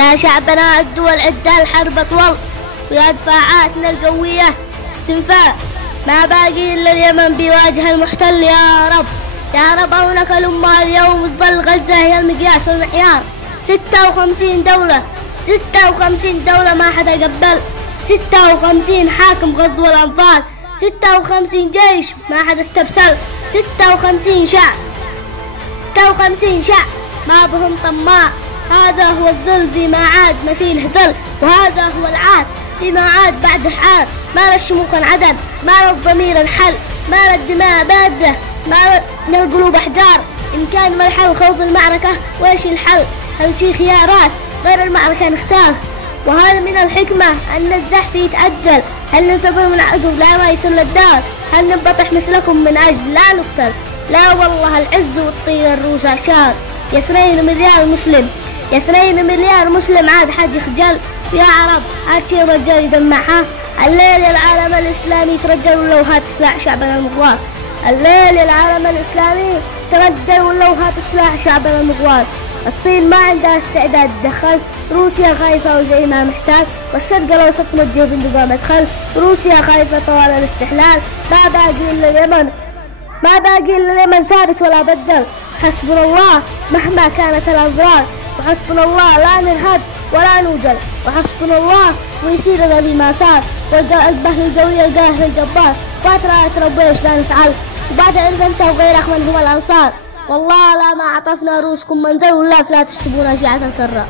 يا شعبنا الدول عدة الحرب أطول، ويا دفاعاتنا الجوية استنفاء، ما باقي إلا اليمن بيواجه المحتل. يا رب يا رب عونك الأمة اليوم، تظل غزة هي المقياس والمعيار. 56 دولة 56 دولة ما حدا قبل، 56 حاكم غزو الأنفال، 56 جيش ما حدا استبسل، 56 شعب 56 شعب ما بهم طماع. هذا هو الذل ذي ما عاد مثيله ذل، وهذا هو العاد ذي ما عاد بعده عاد. ما للشموخ انعدم، ما للضمير انحل، ما للدماء بادة، ما للقلوب أحجار. إن كان ما الحل خوض المعركة وإيش الحل؟ هل شي خيارات غير المعركة نختار؟ وهذا من الحكمة أن الزحف يتأجل. هل ننتظر من عدو لا ما يصل للدار؟ هل ننبطح مثلكم من أجل لا نقتل؟ لا والله العز والطير الروس عشار. يا 2 مليار مسلم، يا 2 مليار مسلم عاد حد يخجل. يا عرب هات شي رجال يدمعها. الليل يا العالم الإسلامي ترجل ولو هات سلاح شعبنا المغوار. الليل يا العالم الإسلامي ترجل ولو هات سلاح شعبنا المغوار. الصين ما عندها استعداد تدخل، روسيا خايفة وزعيمها محتال، والشرق الأوسط موجه بندقها مدخل. روسيا خايفة طوال الاستحلال، ما باقي إلا اليمن، ما باقي إلا اليمن ثابت ولا بدل. حسبنا الله مهما كانت الأضرار، وحسبنا الله لا نرهب ولا نوجل، وحسبنا الله ويصير ذي ما صار. والبهر القوي القاهر الجبار، واترى تربي ايش بنفعل، وبعد عرف انت وغيرك من هم الأنصار. والله لا ما عطفنا روسكم منزل، ولا فلا تحسبونا شيعة الكرة.